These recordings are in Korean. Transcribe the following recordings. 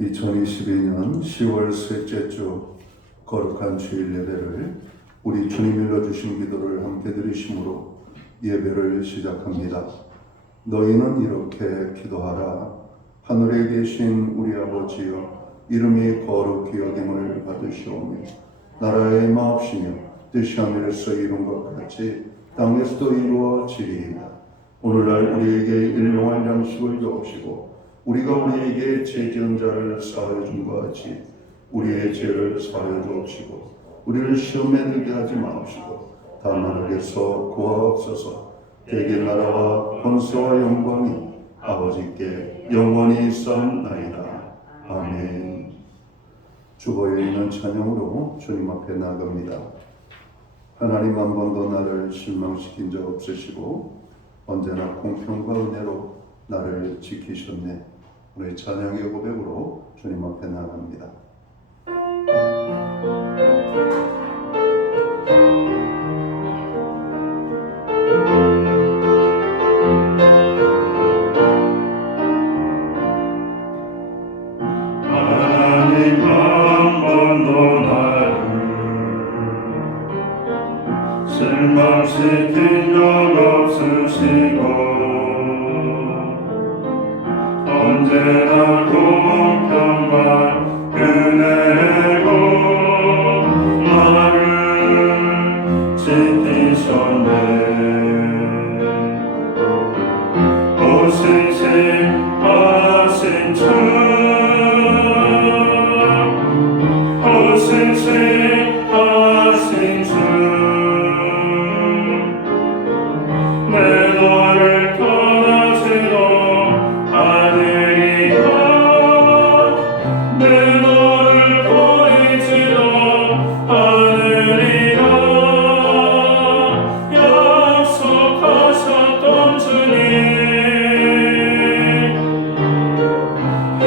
2022년 10월 셋째 주 거룩한 주일 예배를 우리 주님 일러주신 기도를 함께 드리심으로 예배를 시작합니다. 너희는 이렇게 기도하라. 하늘에 계신 우리 아버지여, 이름이 거룩히 여김을 받으시오며 나라의 마옵시며 뜻이 하늘에서 이룬 것 같이 땅에서도 이루어지리이다. 오늘날 우리에게 일용할 양식을 주옵시고 우리가 우리에게 죄 지은 자를 사하여 준 것 같이 우리의 죄를 사하여 주옵시고 우리를 시험에 들게 하지 마옵시고 다만 악에서 구하옵소서. 대개 나라와 권세와 영광이 아버지께 영원히 있사옵나이다. 아멘. 주보에 있는 찬양으로 주님 앞에 나아갑니다. 하나님 한 번도 나를 실망시킨 적 없으시고 언제나 공평과 은혜로 나를 지키셨네. 우리 찬양의 고백으로 주님 앞에 나아갑니다. 하나님 한 번도 나를 실망시킨 적 없으시고 언제나 공평과 은혜로 나를 지키셨네. 오신하신 주, 오신하신 주, 내 너를 떠나지도 않으리라. 내 너를 버리지도 않으리라. 약속하셨던 주님, 그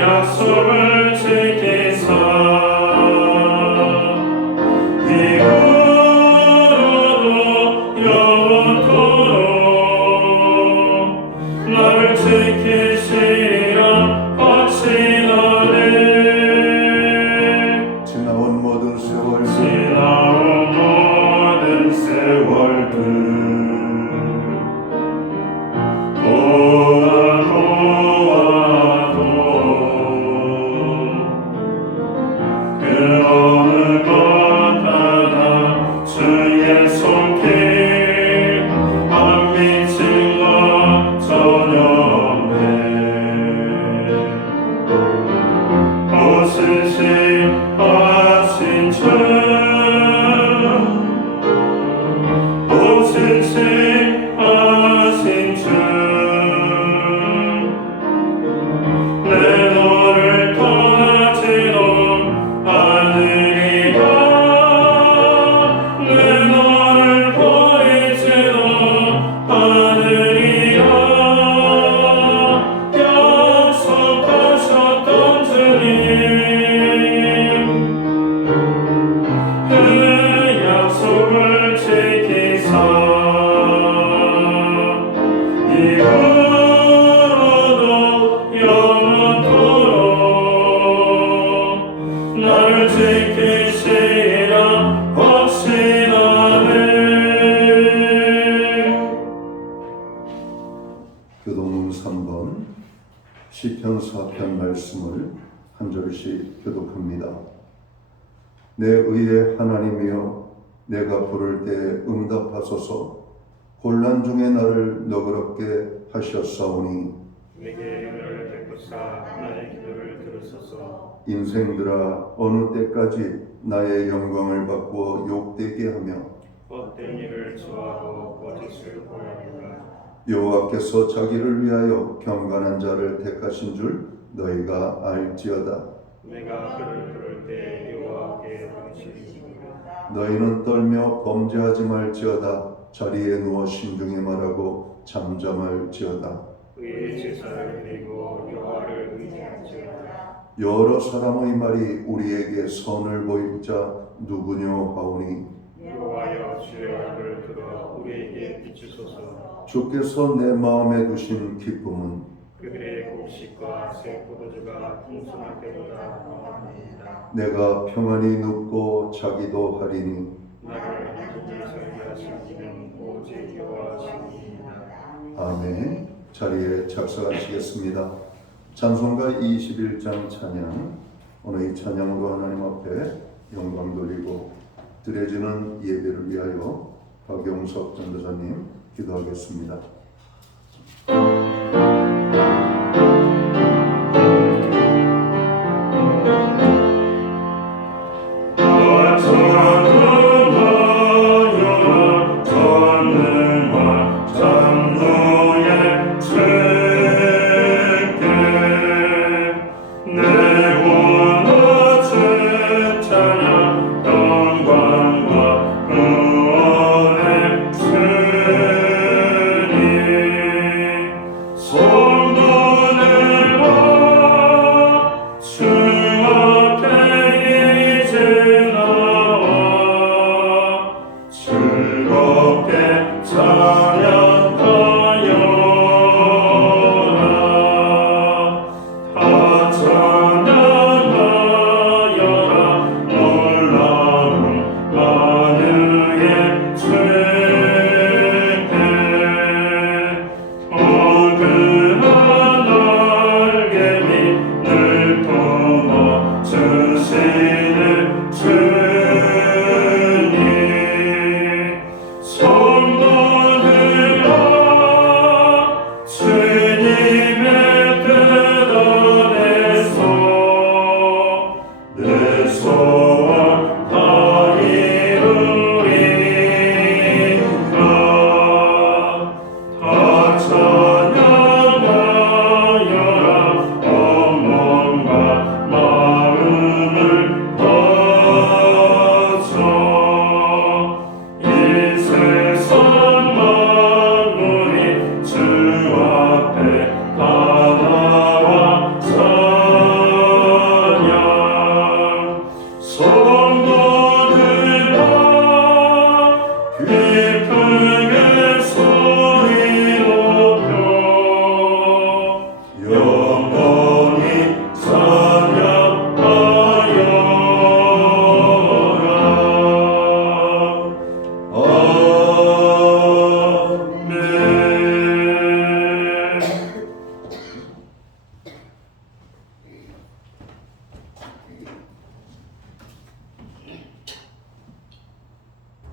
약속을 지키사 이후로도 영원토록 나를 지키시리라 확신하네. 지나온 모든 세월 지나온 모든 세월들 보아도 그 어느 것 하나 주의 손길 안 미친 것 전혀 없네. 오신하신 주, 오신하신 주, 내 너를 떠나지도 않으리라. 내 너를 버리지도 않으리라. 약속하셨던 주님, 그 약속을 지키사 이후로도 영원토록 나를 지키시리라 확신하네. 교도문 3번 시편 4편 말씀을 한 절씩 교독합니다. 내 의의 하나님이여, 내가 부를 때 응답하소서. 곤란 중에 나를 너그럽게 하셨사오니 내게 은혜를 베푸사 나의 기도를 들으소서. 인생들아, 어느 때까지 나의 영광을 바꾸어 욕되게 하며 헛된 일을 좋아하고 거짓을 보여하는가. 여호와께서 자기를 위하여 경건한 자를 택하신 줄 너희가 알지어다. 내가 그를 부를 때 여호와께 당신이시니라. 너희는 떨며 범죄하지 말지어다. 자리에 누워 신중히 말하고 잠잠할지어다. 의의 제사를 드리고 여호와를 의지할지어다. 여러 사람의 말이 우리에게 선을 보일 자 누구뇨 하오니 여호와여, 주의 얼굴을 들어 우리에게 비추소서. 주께서 내 마음에 두신 기쁨은 그들의 곡식과 새 포도주가 풍성할 때보다 더하니이다. 내가 평안히 눕고 자기도 하리니 나를 온전히 살게 하신 이는 오직 여호와시니이다. 아멘. 자리에 착석하시겠습니다. 찬송가 21장 찬양. 오늘 이 찬양으로 하나님 앞에 영광 돌리고 드려지는 예배를 위하여 박용석 전도사님 기도하겠습니다.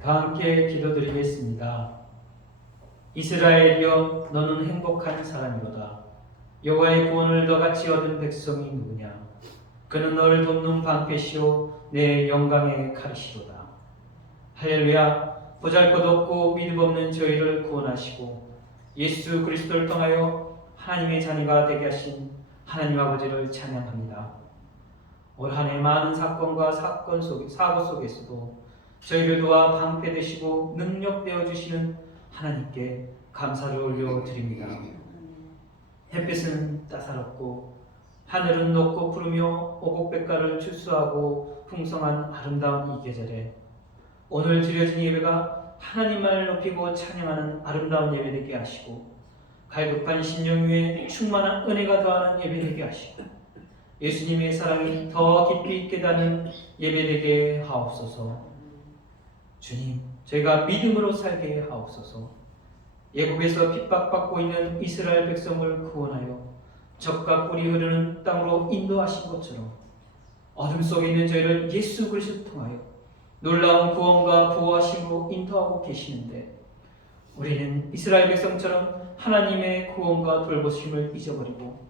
다 함께 기도드리겠습니다. 이스라엘이여 너는 행복한 사람이로다. 여호와의 구원을 너같이 얻은 백성이 누구냐? 그는 너를 돕는 방패시오 내 영광의 칼이시로다. 할렐루야. 보잘것없고 믿음 없는 저희를 구원하시고 예수 그리스도를 통하여 하나님의 자녀가 되게 하신 하나님 아버지를 찬양합니다. 올 한 해 많은 사건과 사고 속에서도 저희를 도와 방패 되시고 능력 되어 주시는 하나님께 감사를 올려드립니다. 햇빛은 따사롭고 하늘은 높고 푸르며 오곡백가를 출수하고 풍성한 아름다운 이 계절에 오늘 드려진 예배가 하나님만을 높이고 찬양하는 아름다운 예배 되게 하시고 갈급한 심령 위에 충만한 은혜가 더하는 예배 되게 하시고 예수님의 사랑이 더 깊이 깨닫는 예배 되게 하옵소서. 주님, 저희가 믿음으로 살게 하옵소서. 애굽에서 핍박받고 있는 이스라엘 백성을 구원하여 젖과 꿀이 흐르는 땅으로 인도하신 것처럼 어둠 속에 있는 저희를 예수 그리스도를 통하여 놀라운 구원과 보호하심으로 인도하고 계시는데 우리는 이스라엘 백성처럼 하나님의 구원과 돌보심을 잊어버리고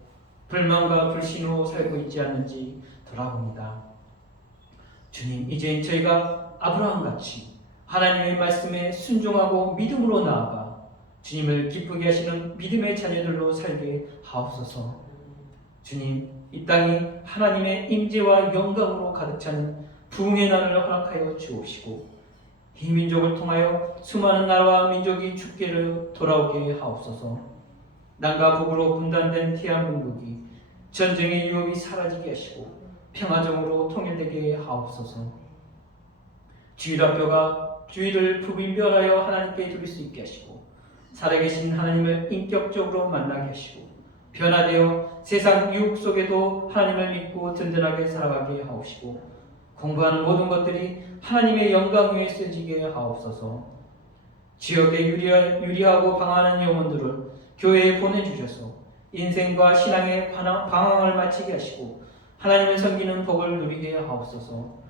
불만과 불신으로 살고 있지 않는지 돌아봅니다. 주님, 이제 저희가 아브라함같이 하나님의 말씀에 순종하고 믿음으로 나아가 주님을 기쁘게 하시는 믿음의 자녀들로 살게 하옵소서. 주님, 이 땅이 하나님의 임재와 영광으로 가득 차는 부흥의 날을 허락하여 주옵시고 이 민족을 통하여 수많은 나라와 민족이 주께로 돌아오게 하옵소서. 남과 북으로 분단된 태양궁국이 전쟁의 유혹이 사라지게 하시고 평화정으로 통일되게 하옵소서. 주일학교가 주일을 부분별하여 하나님께 드릴 수 있게 하시고 살아계신 하나님을 인격적으로 만나게 하시고 변화되어 세상 유혹 속에도 하나님을 믿고 든든하게 살아가게 하옵시고 공부하는 모든 것들이 하나님의 영광 위에 쓰여지게 하옵소서. 지역에 유리하고 방황하는 영혼들을 교회에 보내주셔서 인생과 신앙의 방황을 마치게 하시고 하나님을 섬기는 복을 누리게 하옵소서.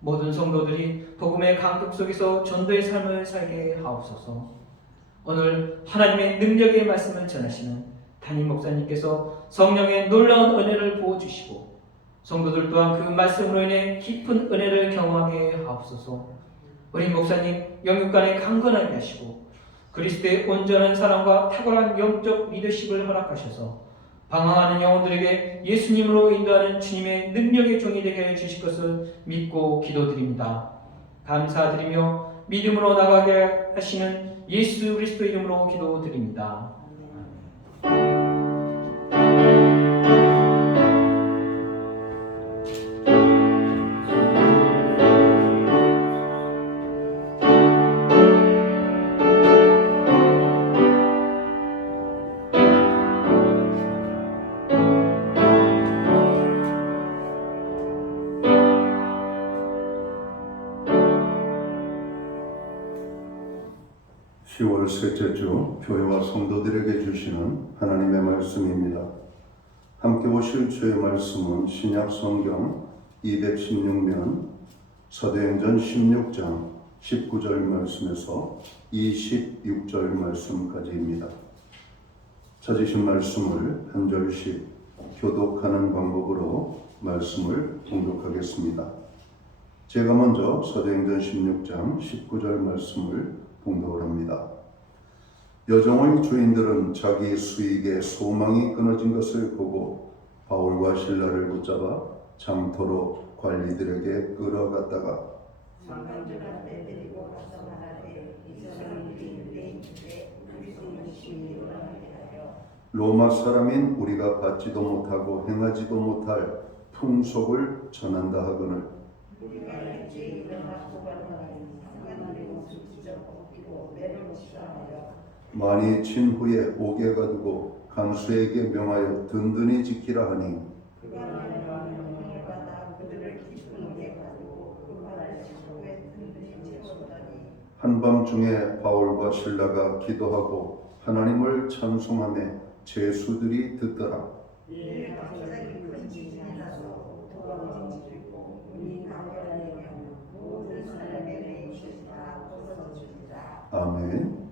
모든 성도들이 복음의 강격 속에서 전도의 삶을 살게 하옵소서. 오늘 하나님의 능력의 말씀을 전하시는 담임 목사님께서 성령의 놀라운 은혜를 부어주시고 성도들 또한 그 말씀으로 인해 깊은 은혜를 경험하게 하옵소서. 어린 목사님 영육간에 강건하게 하시고 그리스도의 온전한 사랑과 탁월한 영적 리더십을 허락하셔서 방황하는 영혼들에게 예수님으로 인도하는 주님의 능력의 종이 되게 해주실 것을 믿고 기도드립니다. 감사드리며 믿음으로 나가게 하시는 예수 그리스도 이름으로 기도드립니다. 셋째 주 교회와 성도들에게 주시는 하나님의 말씀입니다. 함께 보실 주의 말씀은 신약 성경 216면 사도행전 16장 19절 말씀에서 26절 말씀까지입니다. 찾으신 말씀을 한 절씩 교독하는 방법으로 말씀을 봉독하겠습니다. 제가 먼저 사도행전 16장 19절 말씀을 봉독을 합니다. 여종의 주인들은 자기 수익에 소망이 끊어진 것을 보고 바울과 실라를 붙잡아 장터로 관리들에게 끌어갔다가 상관들한테 데리고 가서 말하되 이 사람들이 유대인인데 그리스도인 시민으로 하게 하여 로마 사람인 우리가 받지도 못하고 행하지도 못할 풍속을 전한다 하거늘 우리가 일제 일어나 고발하니 상관들의 옷을 찢어 벗기고 매를 못시라 하여 많이 친 후에 옥에 가두고 간수에게 명하여 든든히 지키라 하니 그가 나의 명령을 받아 그들을 깊은 옥에 가두고 그날을 후에 든든히 채웠다니 한밤중에 바울과 실라가 기도하고 하나님을 찬송하며 제수들이 듣더라. 이에 갑자기 큰 지진이 나서 도망을 찢고 문이 가게하여 모든 사람의 내입이 다 벗어지리라. 아멘.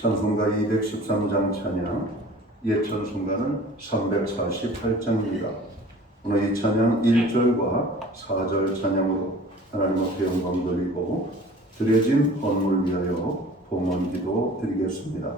찬송가 213장 찬양, 옛 찬송가는 348장입니다. 오늘 이 찬양 1절과 4절 찬양으로 하나님 앞에 영광 돌리고 드려진 헌물 위하여 봉헌 기도 드리겠습니다.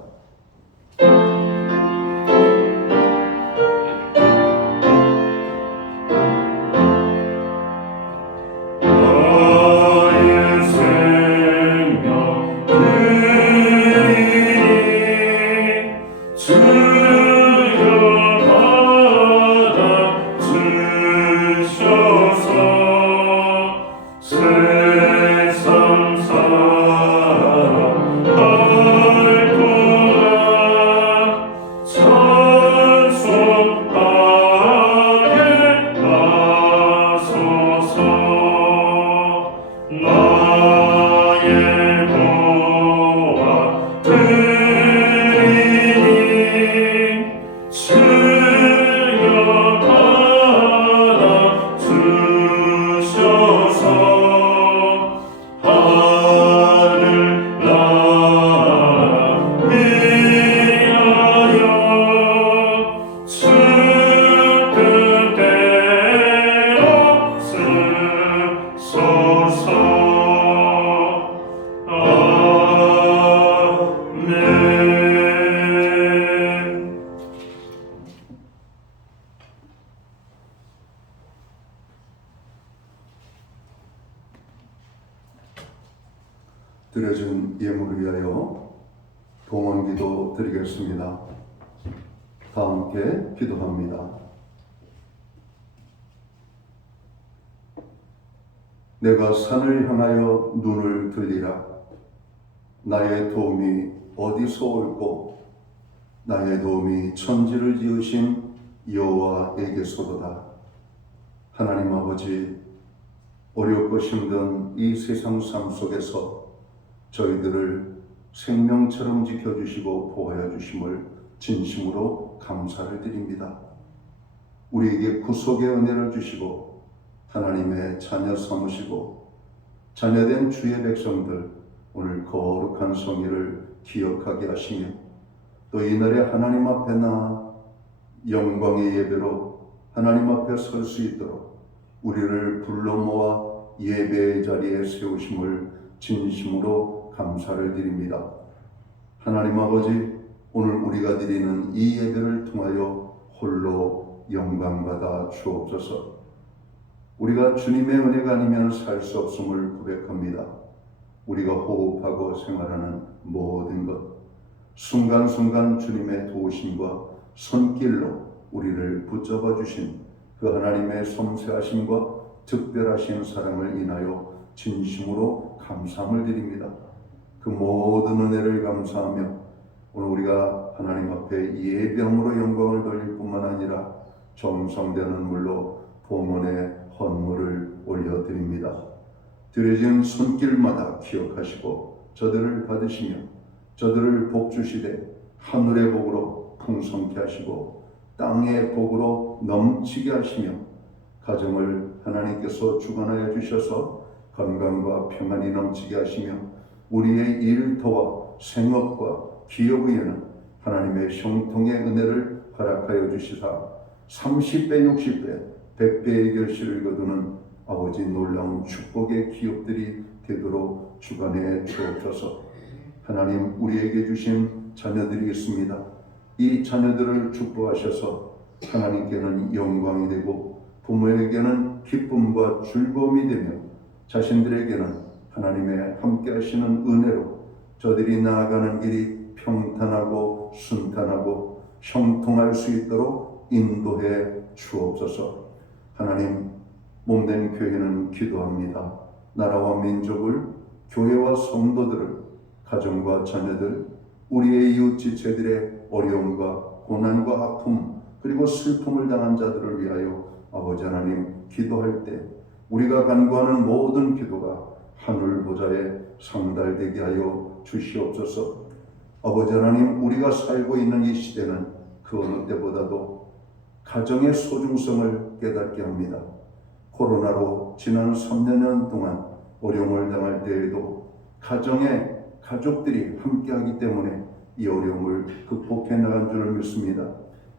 드려진 예물을 위하여 봉헌 기도 드리겠습니다. 다 함께 기도합니다. 내가 산을 향하여 눈을 들리라. 나의 도움이 어디서 올꼬? 나의 도움이 천지를 지으신 여호와에게서로다. 하나님 아버지, 어렵고 힘든 이 세상 삶 속에서 저희들을 생명처럼 지켜주시고 보호해 주심을 진심으로 감사를 드립니다. 우리에게 구속의 은혜를 주시고 하나님의 자녀 삼으시고 자녀된 주의 백성들 오늘 거룩한 성의를 기억하게 하시며 또 이날에 하나님 앞에 나아 영광의 예배로 하나님 앞에 설 수 있도록 우리를 불러 모아 예배의 자리에 세우심을 진심으로 감사를 드립니다. 하나님 아버지, 오늘 우리가 드리는 이 예배를 통하여 홀로 영광받아 주옵소서. 우리가 주님의 은혜가 아니면 살 수 없음을 고백합니다. 우리가 호흡하고 생활하는 모든 것, 순간순간 주님의 도우심과 손길로 우리를 붙잡아 주신 그 하나님의 섬세하심과 특별하신 사랑을 인하여 진심으로 감사함을 드립니다. 그 모든 은혜를 감사하며 오늘 우리가 하나님 앞에 예배함으로 영광을 돌릴 뿐만 아니라 정성되는 물로 봉헌의 헌물을 올려드립니다. 드려진 손길마다 기억하시고 저들을 받으시며 저들을 복주시되 하늘의 복으로 풍성케 하시고 땅의 복으로 넘치게 하시며 가정을 하나님께서 주관하여 주셔서 건강과 평안이 넘치게 하시며 우리의 일터와 생업과 기업에는 하나님의 형통의 은혜를 허락하여 주시사 30배, 60배, 100배의 결실을 거두는 아버지 놀라운 축복의 기업들이 되도록 주관해 주옵소서. 하나님, 우리에게 주신 자녀들이 있습니다. 이 자녀들을 축복하셔서 하나님께는 영광이 되고 부모에게는 기쁨과 즐거움이 되며 자신들에게는 하나님의 함께 하시는 은혜로 저들이 나아가는 길이 평탄하고 순탄하고 형통할 수 있도록 인도해 주옵소서. 하나님, 몸된 교회는 기도합니다. 나라와 민족을, 교회와 성도들을, 가정과 자녀들, 우리의 이웃 지체들의 어려움과 고난과 아픔 그리고 슬픔을 당한 자들을 위하여 아버지 하나님 기도할 때 우리가 간구하는 모든 기도가 하늘 보좌에 상달되게 하여 주시옵소서. 아버지 하나님, 우리가 살고 있는 이 시대는 그 어느 때보다도 가정의 소중성을 깨닫게 합니다. 코로나로 지난 3년 동안 어려움을 당할 때에도 가족들이 함께하기 때문에 이 어려움을 극복해 나간 줄을 믿습니다.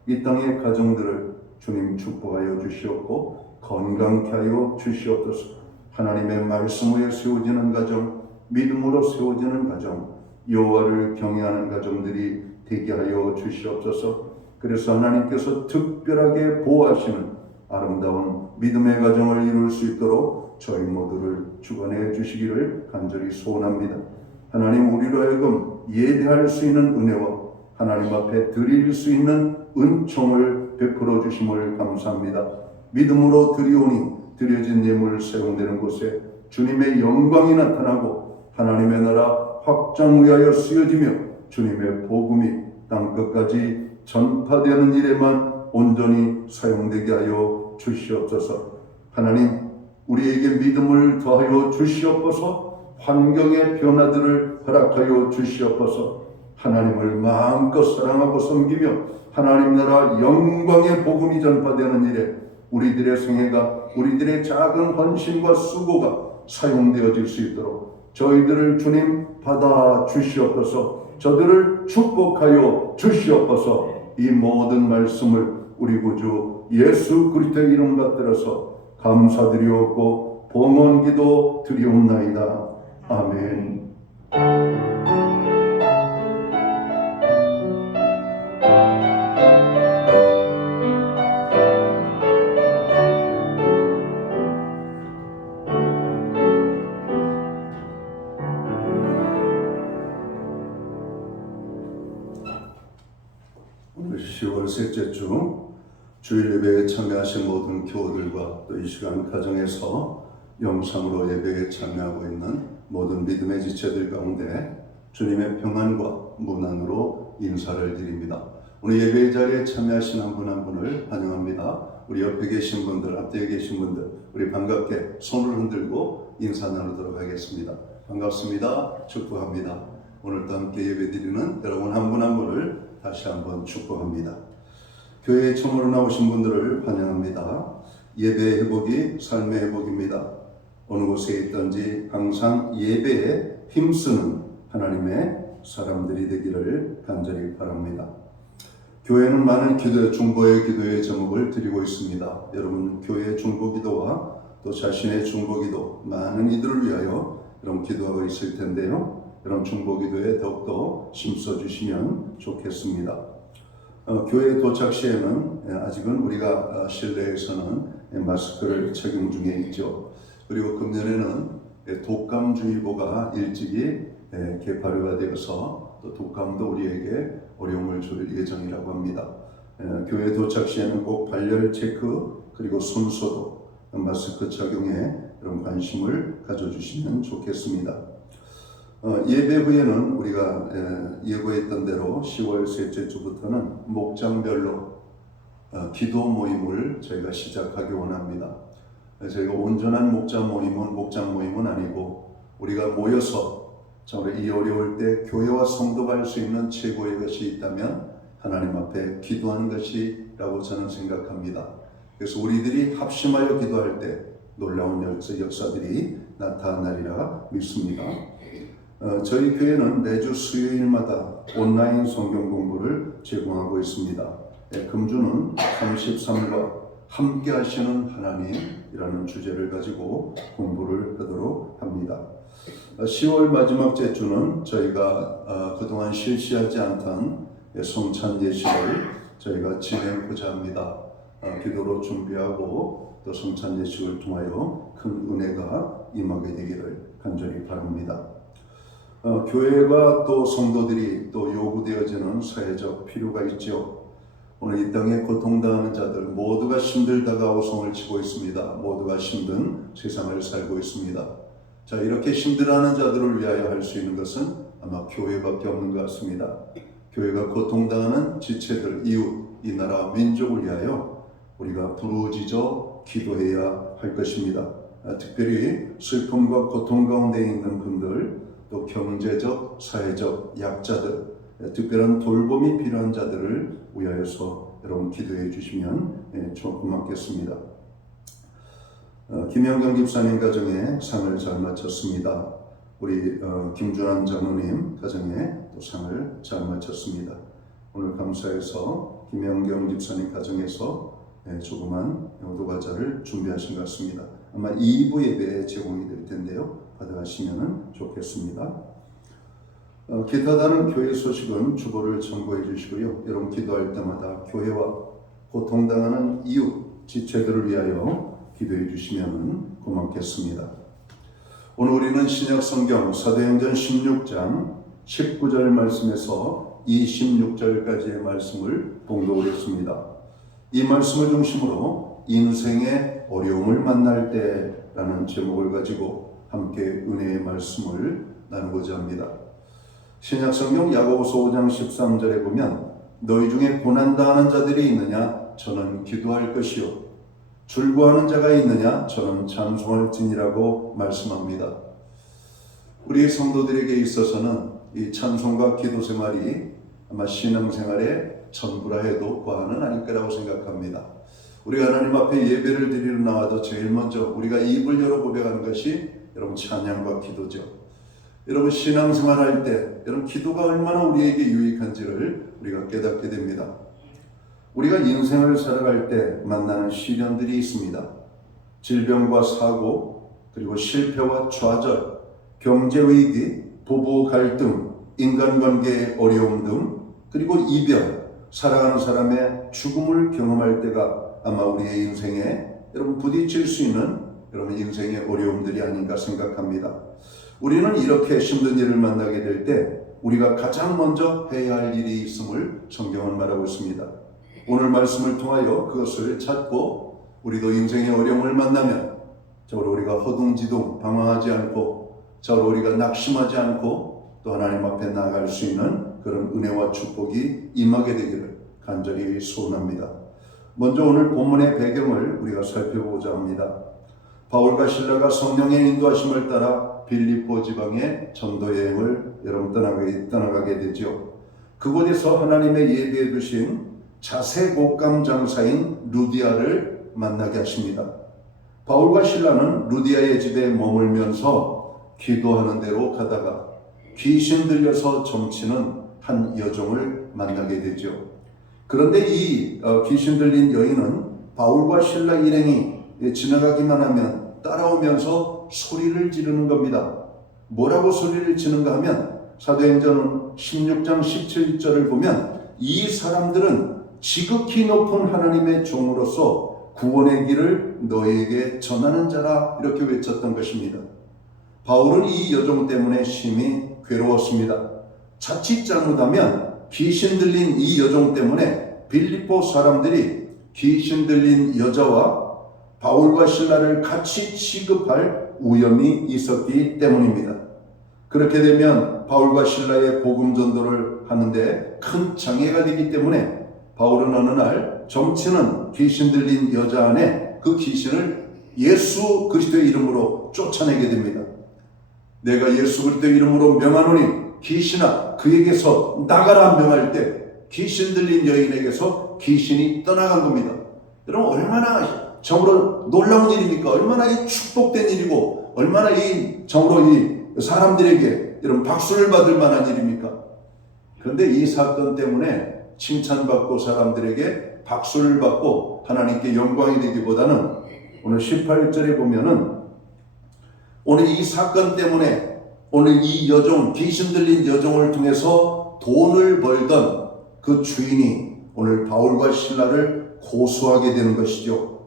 이 땅의 가정들을 주님 축복하여 주시옵고 건강케 하여 주시옵소서. 하나님의 말씀 위에 세워지는 가정, 믿음으로 세워지는 가정, 여호와를 경외하는 가정들이 되게 하여 주시옵소서. 그래서 하나님께서 특별하게 보호하시는 아름다운 믿음의 가정을 이룰 수 있도록 저희 모두를 주관해 주시기를 간절히 소원합니다. 하나님, 우리로 하여금 예배할 수 있는 은혜와 하나님 앞에 드릴 수 있는 은총을 베풀어 주심을 감사합니다. 믿음으로 드리오니 드려진 예물 사용되는 곳에 주님의 영광이 나타나고 하나님의 나라 확장 위하여 쓰여지며 주님의 복음이 땅끝까지 전파되는 일에만 온전히 사용되게 하여 주시옵소서. 하나님, 우리에게 믿음을 더하여 주시옵소서. 환경의 변화들을 허락하여 주시옵소서. 하나님을 마음껏 사랑하고 섬기며 하나님 나라 영광의 복음이 전파되는 일에 우리들의 생애가, 우리들의 작은 헌신과 수고가 사용되어질 수 있도록 저희들을 주님 받아 주시옵소서. 저들을 축복하여 주시옵소서. 이 모든 말씀을 우리 구주 예수 그리스도의 이름 받들어서 감사드리옵고 봉헌기도 드리옵나이다. 아멘. 오늘 10월 셋째 주 주일 예배에 참여하신 모든 교우들과 또 이 시간 가정에서 영상으로 예배에 참여하고 있는 모든 믿음의 지체들 가운데 주님의 평안과 문안으로 인사를 드립니다. 오늘 예배 자리에 참여하신 한 분 한 분을 환영합니다. 우리 옆에 계신 분들, 앞뒤에 계신 분들, 우리 반갑게 손을 흔들고 인사 나누도록 하겠습니다. 반갑습니다. 축복합니다. 오늘도 함께 예배 드리는 여러분 한 분 한 분을 다시 한번 축복합니다. 교회에 처음으로 나오신 분들을 환영합니다. 예배의 회복이 삶의 회복입니다. 어느 곳에 있든지 항상 예배에 힘쓰는 하나님의 사람들이 되기를 간절히 바랍니다. 교회는 많은 중보의 기도의 제목을 드리고 있습니다. 여러분 교회의 중보기도와 또 자신의 중보기도 많은 이들을 위하여 여러분 기도하고 있을 텐데요. 여러분 중보기도에 더욱더 힘써주시면 좋겠습니다. 교회에 도착 시에는 아직은 우리가 실내에서는 마스크를 착용 중에 있죠. 그리고 금년에는 독감주의보가 일찍이 개발이 되어서 또 독감도 우리에게 어려움을 줄 예정이라고 합니다. 교회 도착 시에는 꼭 발열 체크 그리고 손 소독, 마스크 착용에 그런 관심을 가져주시면 좋겠습니다. 예배 후에는 우리가 예고했던 대로 10월 셋째 주부터는 목장별로 기도 모임을 저희가 시작하기 원합니다. 저희가 온전한 목장 모임은 아니고 우리가 모여서 정말 이 어려울 때 교회와 성도가 할 수 있는 최고의 것이 있다면 하나님 앞에 기도하는 것이라고 저는 생각합니다. 그래서 우리들이 합심하여 기도할 때 놀라운 역사들이 나타나리라 믿습니다. 저희 교회는 매주 수요일마다 온라인 성경 공부를 제공하고 있습니다. 금주는 33과 함께 하시는 하나님이라는 주제를 가지고 공부를 하도록 합니다. 10월 마지막 주는 저희가 그동안 실시하지 않던 성찬 예식을 저희가 진행하고자 합니다. 기도로 준비하고 또 성찬 예식을 통하여 큰 은혜가 임하게 되기를 간절히 바랍니다. 교회가 또 성도들이 또 요구되어지는 사회적 필요가 있죠. 오늘 이 땅에 고통당하는 자들 모두가 힘들다가 오성을 치고 있습니다. 모두가 힘든 세상을 살고 있습니다. 자, 이렇게 힘들어하는 자들을 위하여 할 수 있는 것은 아마 교회밖에 없는 것 같습니다. 교회가 고통당하는 지체들, 이웃, 이 나라 민족을 위하여 우리가 부르짖어 기도해야 할 것입니다. 특별히 슬픔과 고통 가운데 있는 분들, 또 경제적, 사회적 약자들, 특별한 돌봄이 필요한 자들을 위하여서 여러분 기도해 주시면 고맙겠습니다. 김영경 집사님 가정에 상을 잘 마쳤습니다. 우리 김준환 장로님 가정에 또 상을 잘 마쳤습니다. 오늘 감사해서 김영경 집사님 가정에서 조그만 호두과자를 준비하신 것 같습니다. 아마 2부 예배에 제공이 될 텐데요. 받아가시면 좋겠습니다. 기타 다른 교회 소식은 주보를 참고해 주시고요. 여러분 기도할 때마다 교회와 고통당하는 이웃, 지체들을 위하여 기도해 주시면 고맙겠습니다. 오늘 우리는 신약 성경 사도행전 16장 19절 말씀에서 26절까지의 말씀을 봉독했습니다. 이 말씀을 중심으로 인생의 어려움을 만날 때라는 제목을 가지고 함께 은혜의 말씀을 나누고자 합니다. 신약성경 야고보서 5장 13절에 보면 너희 중에 고난당하는 자들이 있느냐 저는 기도할 것이요 줄구하는 자가 있느냐 저는 찬송할지니라고 말씀합니다. 우리 성도들에게 있어서는 이 찬송과 기도 생활이 아마 신앙생활의 전부라 해도 과언은 아닐 거라고 생각합니다. 우리가 하나님 앞에 예배를 드리러 나와도 제일 먼저 우리가 입을 열어 고백하는 것이 여러분 찬양과 기도죠. 여러분 신앙생활 할 때 여러분 기도가 얼마나 우리에게 유익한지를 우리가 깨닫게 됩니다. 우리가 인생을 살아갈 때 만나는 시련들이 있습니다. 질병과 사고, 그리고 실패와 좌절, 경제위기, 부부 갈등, 인간관계의 어려움 등, 그리고 이별, 사랑하는 사람의 죽음을 경험할 때가 아마 우리의 인생에 여러분 부딪힐 수 있는 여러분 인생의 어려움들이 아닌가 생각합니다. 우리는 이렇게 힘든 일을 만나게 될 때 우리가 가장 먼저 해야 할 일이 있음을 성경은 말하고 있습니다. 오늘 말씀을 통하여 그것을 찾고 우리도 인생의 어려움을 만나면 저로 우리가 허둥지둥 방황하지 않고 저로 우리가 낙심하지 않고 또 하나님 앞에 나아갈 수 있는 그런 은혜와 축복이 임하게 되기를 간절히 소원합니다. 먼저 오늘 본문의 배경을 우리가 살펴보고자 합니다. 바울과 실라가 성령의 인도하심을 따라 빌립보 지방의 전도 여행을 여러분 떠나가게 되죠. 그곳에서 하나님의 예비해 두신 자색 옷감 장사인 루디아를 만나게 하십니다. 바울과 실라는 루디아의 집에 머물면서 기도하는 대로 가다가 귀신 들려서 점치는 한 여종을 만나게 되죠. 그런데 이 귀신 들린 여인은 바울과 실라 일행이 지나가기만 하면 따라오면서 소리를 지르는 겁니다. 뭐라고 소리를 지르는가 하면 사도행전 16장 17절을 보면 이 사람들은 지극히 높은 하나님의 종으로서 구원의 길을 너희에게 전하는 자라 이렇게 외쳤던 것입니다. 바울은 이 여종 때문에 심히 괴로웠습니다. 자칫 잘못하면 귀신 들린 이 여종 때문에 빌립보 사람들이 귀신 들린 여자와 바울과 실라를 같이 취급할 위험이 있었기 때문입니다. 그렇게 되면 바울과 실라의 복음 전도를 하는데 큰 장애가 되기 때문에 바울은 어느 날 점치는 귀신 들린 여자 안에 그 귀신을 예수 그리스도의 이름으로 쫓아내게 됩니다. 내가 예수 그리스도의 이름으로 명하노니 귀신아 그에게서 나가라 명할 때 귀신 들린 여인에게서 귀신이 떠나간 겁니다. 여러분 얼마나 정으로 놀라운 일입니까? 얼마나 이 축복된 일이고 얼마나 이 정으로 이 사람들에게 여러분 박수를 받을 만한 일입니까? 그런데 이 사건 때문에 칭찬받고 사람들에게 박수를 받고 하나님께 영광이 되기보다는 오늘 18절에 보면은 오늘 이 사건 때문에 오늘 이 여종, 귀신 들린 여종을 통해서 돈을 벌던 그 주인이 오늘 바울과 실라를 고소하게 되는 것이죠.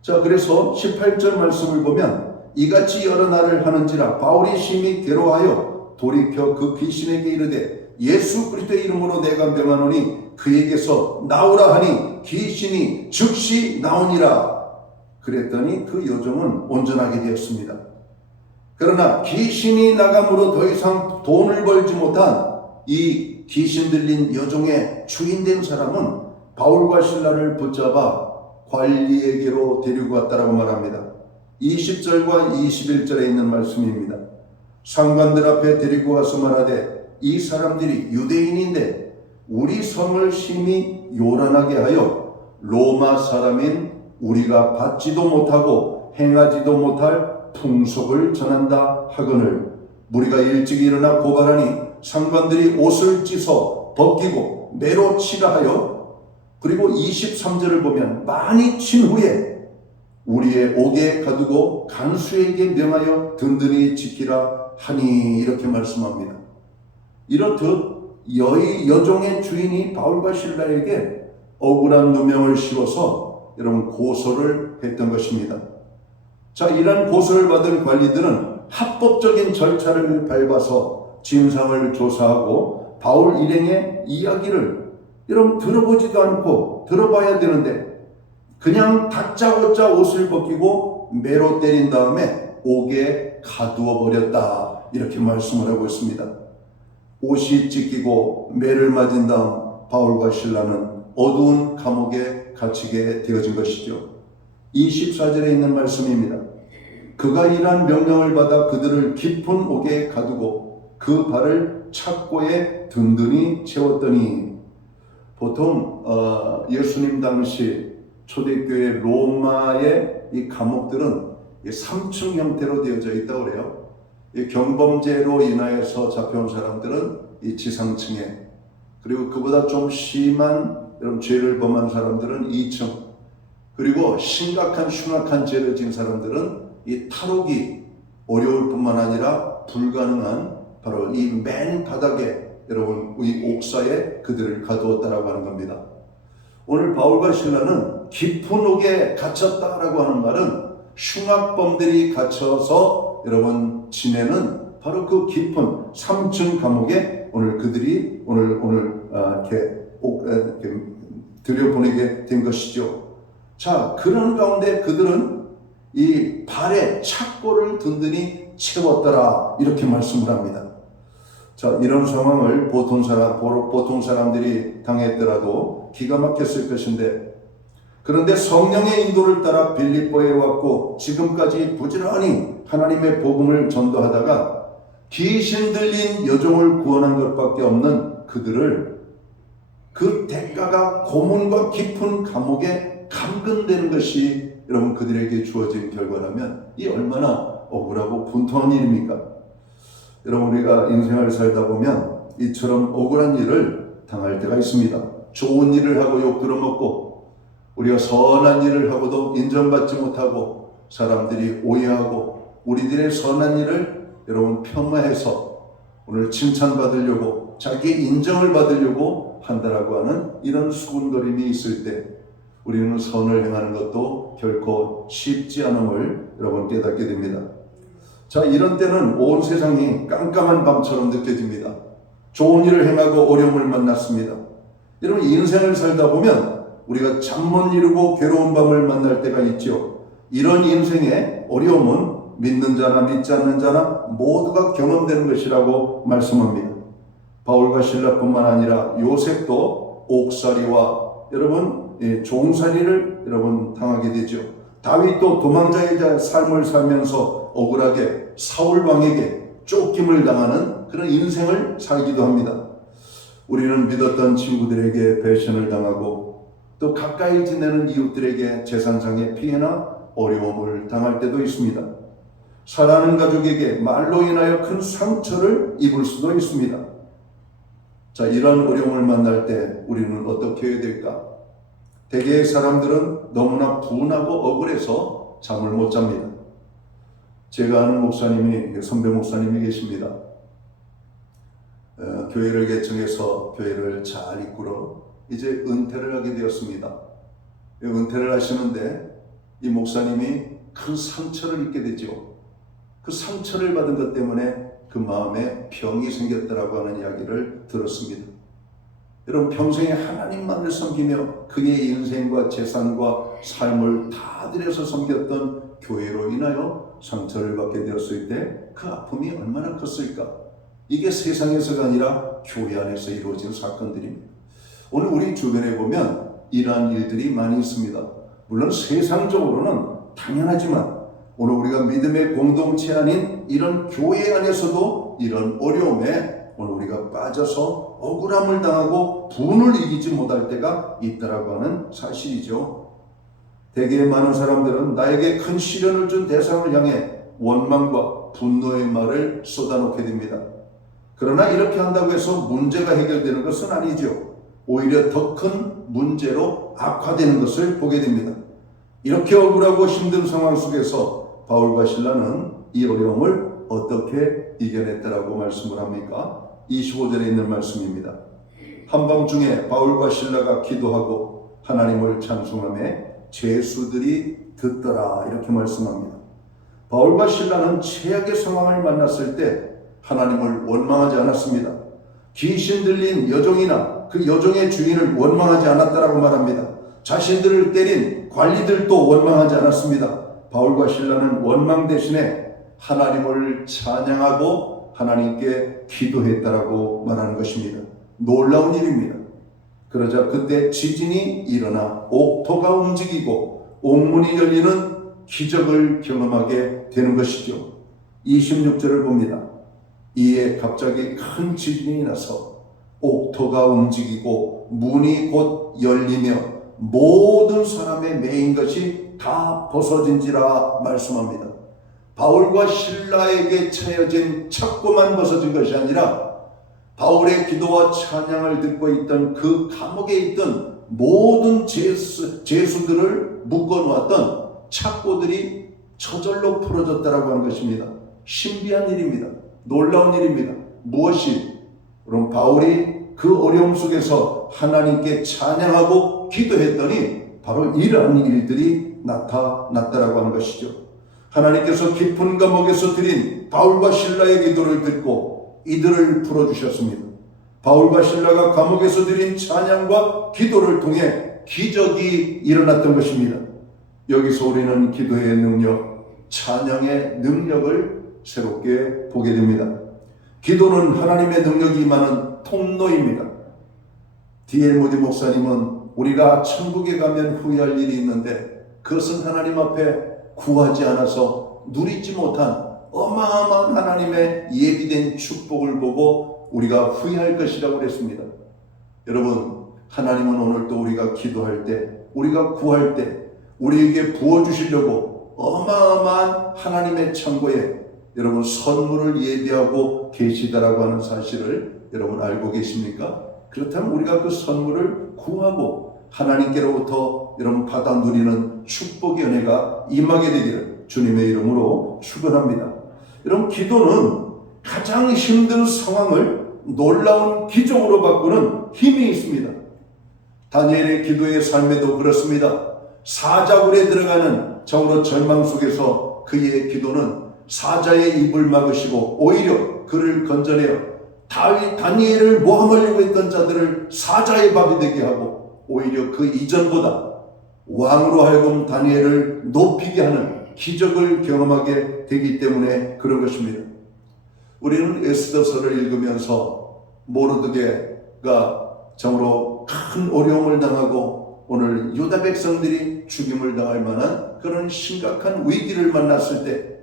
자, 그래서 18절 말씀을 보면 이같이 여러 날을 하는지라 바울이 심히 괴로워하여 돌이켜 그 귀신에게 이르되 예수 그리스도의 이름으로 내가 명하노니 그에게서 나오라 하니 귀신이 즉시 나오니라. 그랬더니 그 여종은 온전하게 되었습니다. 그러나 귀신이 나감으로 더 이상 돈을 벌지 못한 이 귀신 들린 여종의 주인된 사람은 바울과 실라를 붙잡아 관리에게로 데리고 갔다라고 말합니다. 20절과 21절에 있는 말씀입니다. 상관들 앞에 데리고 가서 말하되 이 사람들이 유대인인데 우리 성을 심히 요란하게 하여 로마 사람인 우리가 받지도 못하고 행하지도 못할 풍속을 전한다 하거늘 우리가 일찍 일어나 고발하니 상관들이 옷을 찢어 벗기고 매로 치라 하여 그리고 23절을 보면 많이 친 후에 우리의 옥에 가두고 간수에게 명하여 든든히 지키라 하니 이렇게 말씀합니다. 이렇듯 여종의 주인이 바울과 실라에게 억울한 누명을 씌워서 여러분 고소를 했던 것입니다. 자, 이러한 고소를 받은 관리들은 합법적인 절차를 밟아서 진상을 조사하고 바울 일행의 이야기를 여러분 들어보지도 않고 들어봐야 되는데 그냥 다짜고짜 옷을 벗기고 매로 때린 다음에 옥에 가두어 버렸다 이렇게 말씀을 하고 있습니다. 옷이 찢기고 매를 맞은 다음 바울과 실라는 어두운 감옥에 갇히게 되어진 것이죠. 24절에 있는 말씀입니다. 그가 이러한 명령을 받아 그들을 깊은 옥에 가두고 그 발을 착고에 든든히 채웠더니 보통 예수님 당시 초대교회 로마의 이 감옥들은 3층 형태로 되어져 있다고 그래요. 이 경범죄로 인하여서 잡혀온 사람들은 이 지상층에, 그리고 그보다 좀 심한 이런 죄를 범한 사람들은 2층, 그리고 심각한 흉악한 죄를 지은 사람들은 이 탈옥이 어려울 뿐만 아니라 불가능한 바로 이 맨 바닥에 여러분 이 옥사에 그들을 가두었다라고 하는 겁니다. 오늘 바울과 실라는 깊은 옥에 갇혔다라고 하는 말은 흉악범들이 갇혀서 여러분 지내는 바로 그 깊은 3층 감옥에 오늘 그들이 이렇게 들여보내게 된 것이죠. 자, 그런 가운데 그들은 이 발에 착고를 든든히 채웠더라 이렇게 말씀을 합니다. 자, 이런 상황을 보통 사람들이 당했더라도 기가 막혔을 것인데, 그런데 성령의 인도를 따라 빌립보에 왔고 지금까지 부지런히 하나님의 복음을 전도하다가 귀신 들린 여종을 구원한 것밖에 없는 그들을, 그 대가가 고문과 깊은 감옥에 감금되는 것이 여러분 그들에게 주어진 결과라면 이 얼마나 억울하고 분통한 일입니까? 여러분, 우리가 인생을 살다 보면 이처럼 억울한 일을 당할 때가 있습니다. 좋은 일을 하고 욕 들어먹고, 우리가 선한 일을 하고도 인정받지 못하고, 사람들이 오해하고, 우리들의 선한 일을 여러분 폄하해서 오늘 칭찬받으려고, 자기 인정을 받으려고 한다라고 하는 이런 수군거림이 있을 때 우리는 선을 행하는 것도 결코 쉽지 않음을 여러분 깨닫게 됩니다. 자, 이런 때는 온 세상이 깜깜한 밤처럼 느껴집니다. 좋은 일을 행하고 어려움을 만났습니다. 여러분, 인생을 살다 보면 우리가 잠 못 이루고 괴로운 밤을 만날 때가 있죠. 이런 인생의 어려움은 믿는 자나 믿지 않는 자나 모두가 경험되는 것이라고 말씀합니다. 바울과 실라뿐만 아니라 요셉도 옥살이와 여러분 종살이를 여러분 당하게 되죠. 다윗도 도망자의 삶을 살면서 억울하게 사울 왕에게 쫓김을 당하는 그런 인생을 살기도 합니다. 우리는 믿었던 친구들에게 배신을 당하고 또 가까이 지내는 이웃들에게 재산상의 피해나 어려움을 당할 때도 있습니다. 사랑하는 가족에게 말로 인하여 큰 상처를 입을 수도 있습니다. 자, 이런 어려움을 만날 때 우리는 어떻게 해야 될까? 대개의 사람들은 너무나 분하고 억울해서 잠을 못 잡니다. 제가 아는 목사님이, 선배 목사님이 계십니다. 교회를 개청해서 교회를 잘 이끌어 이제 은퇴를 하게 되었습니다. 은퇴를 하시는데 이 목사님이 큰 상처를 입게 되죠. 그 상처를 받은 것 때문에 그 마음에 병이 생겼다라고 하는 이야기를 들었습니다. 여러분, 평생에 하나님만을 섬기며 그의 인생과 재산과 삶을 다 들여서 섬겼던 교회로 인하여 상처를 받게 되었을 때 그 아픔이 얼마나 컸을까? 이게 세상에서가 아니라 교회 안에서 이루어진 사건들입니다. 오늘 우리 주변에 보면 이러한 일들이 많이 있습니다. 물론 세상적으로는 당연하지만 오늘 우리가 믿음의 공동체 아닌 이런 교회 안에서도 이런 어려움에 오늘 우리가 빠져서 억울함을 당하고 분을 이기지 못할 때가 있다라고 하는 사실이죠. 대개 많은 사람들은 나에게 큰 시련을 준 대상을 향해 원망과 분노의 말을 쏟아놓게 됩니다. 그러나 이렇게 한다고 해서 문제가 해결되는 것은 아니죠. 오히려 더 큰 문제로 악화되는 것을 보게 됩니다. 이렇게 억울하고 힘든 상황 속에서 바울과 실라는 이 어려움을 어떻게 이겨냈다라고 말씀을 합니까? 25절에 있는 말씀입니다. 한밤중에 바울과 실라가 기도하고 하나님을 찬송하며 죄수들이 듣더라, 이렇게 말씀합니다. 바울과 실라는 최악의 상황을 만났을 때 하나님을 원망하지 않았습니다. 귀신 들린 여종이나 그 여종의 주인을 원망하지 않았다라고 말합니다. 자신들을 때린 관리들도 원망하지 않았습니다. 바울과 실라는 원망 대신에 하나님을 찬양하고 하나님께 기도했다라고 말하는 것입니다. 놀라운 일입니다. 그러자 그때 지진이 일어나 옥토가 움직이고 옥문이 열리는 기적을 경험하게 되는 것이죠. 26절을 봅니다. 이에 갑자기 큰 지진이 나서 옥토가 움직이고 문이 곧 열리며 모든 사람의 매인 것이 다 벗어진지라 말씀합니다. 바울과 실라에게 차여진 착고만 벗어진 것이 아니라 바울의 기도와 찬양을 듣고 있던 그 감옥에 있던 모든 죄수들을 묶어놓았던 착고들이 저절로 풀어졌다라고 하는 것입니다. 신비한 일입니다. 놀라운 일입니다. 무엇이? 그럼 바울이 그 어려움 속에서 하나님께 찬양하고 기도했더니 바로 이러한 일들이 나타났다라고 하는 것이죠. 하나님께서 깊은 감옥에서 드린 바울과 실라의 기도를 듣고 이들을 풀어주셨습니다. 바울과 실라가 감옥에서 드린 찬양과 기도를 통해 기적이 일어났던 것입니다. 여기서 우리는 기도의 능력, 찬양의 능력을 새롭게 보게 됩니다. 기도는 하나님의 능력이 임하는 통로입니다. D.L. 모디 목사님은 우리가 천국에 가면 후회할 일이 있는데 그것은 하나님 앞에 구하지 않아서 누리지 못한 어마어마한 하나님의 예비된 축복을 보고 우리가 후회할 것이라고 그랬습니다. 여러분, 하나님은 오늘도 우리가 기도할 때, 우리가 구할 때 우리에게 부어주시려고 어마어마한 하나님의 창고에 여러분 선물을 예비하고 계시다라고 하는 사실을 여러분 알고 계십니까? 그렇다면 우리가 그 선물을 구하고 하나님께로부터 여러분 받아 누리는 축복의 은혜가 임하게 되기를 주님의 이름으로 축원합니다. 여러분, 기도는 가장 힘든 상황을 놀라운 기적으로 바꾸는 힘이 있습니다. 다니엘의 기도의 삶에도 그렇습니다. 사자굴에 들어가는 정으로 절망 속에서 그의 기도는 사자의 입을 막으시고 오히려 그를 건져내어 다니엘을 모함하려고 했던 자들을 사자의 밥이 되게 하고 오히려 그 이전보다 왕으로 하여금 다니엘을 높이게 하는 기적을 경험하게 되기 때문에 그런 것입니다. 우리는 에스더서를 읽으면서 모르드게가 정으로 큰 어려움을 당하고 오늘 유다 백성들이 죽임을 당할 만한 그런 심각한 위기를 만났을 때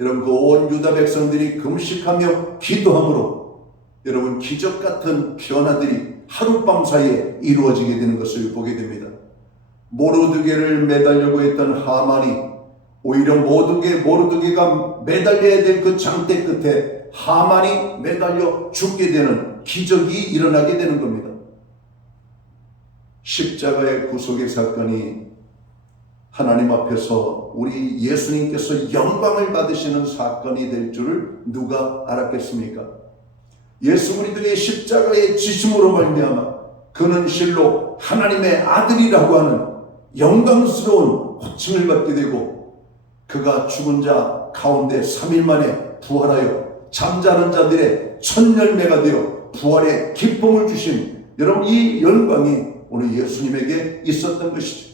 여러분 그 온 유다 백성들이 금식하며 기도함으로 여러분 기적 같은 변화들이 하룻밤 사이에 이루어지게 되는 것을 보게 됩니다. 모르드게를 매달려고 했던 하만이 오히려 모르드게가 매달려야 될 그 장대 끝에 하만이 매달려 죽게 되는 기적이 일어나게 되는 겁니다. 십자가의 구속의 사건이 하나님 앞에서 우리 예수님께서 영광을 받으시는 사건이 될 줄을 누가 알았겠습니까? 예수 그리스도의 십자가의 지심으로 말미암아 그는 실로 하나님의 아들이라고 하는 영광스러운 호칭을 받게 되고 그가 죽은 자 가운데 3일 만에 부활하여 잠자는 자들의 첫 열매가 되어 부활의 기쁨을 주신 여러분 이 영광이 오늘 예수님에게 있었던 것이죠.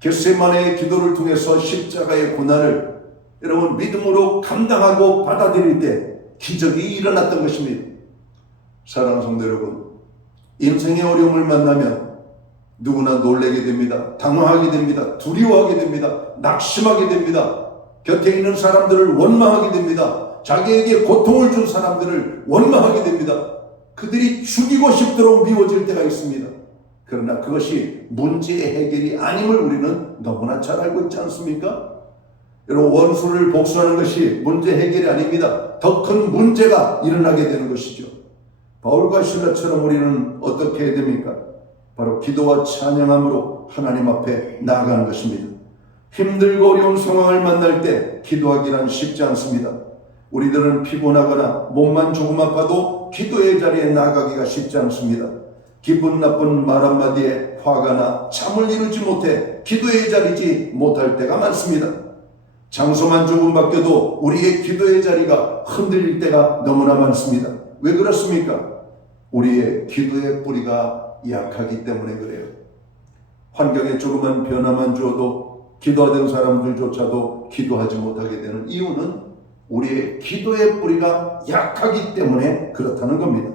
겟세마네의 기도를 통해서 십자가의 고난을 여러분 믿음으로 감당하고 받아들일 때 기적이 일어났던 것입니다. 사랑하는 성도 여러분, 인생의 어려움을 만나면 누구나 놀라게 됩니다. 당황하게 됩니다. 두려워하게 됩니다. 낙심하게 됩니다. 곁에 있는 사람들을 원망하게 됩니다. 자기에게 고통을 준 사람들을 원망하게 됩니다. 그들이 죽이고 싶도록 미워질 때가 있습니다. 그러나 그것이 문제의 해결이 아님을 우리는 너무나 잘 알고 있지 않습니까? 여러분, 원수를 복수하는 것이 문제 해결이 아닙니다. 더 큰 문제가 일어나게 되는 것이죠. 바울과 실라처럼 우리는 어떻게 해야 됩니까? 바로 기도와 찬양함으로 하나님 앞에 나아가는 것입니다. 힘들고 어려운 상황을 만날 때 기도하기란 쉽지 않습니다. 우리들은 피곤하거나 몸만 조금 아파도 기도의 자리에 나가기가 쉽지 않습니다. 기분 나쁜 말 한마디에 화가 나 잠을 이루지 못해 기도의 자리지 못할 때가 많습니다. 장소만 조금 바뀌어도 우리의 기도의 자리가 흔들릴 때가 너무나 많습니다. 왜 그렇습니까? 우리의 기도의 뿌리가 약하기 때문에 그래요. 환경에 조그만 변화만 주어도 기도하던 사람들조차도 기도하지 못하게 되는 이유는 우리의 기도의 뿌리가 약하기 때문에 그렇다는 겁니다.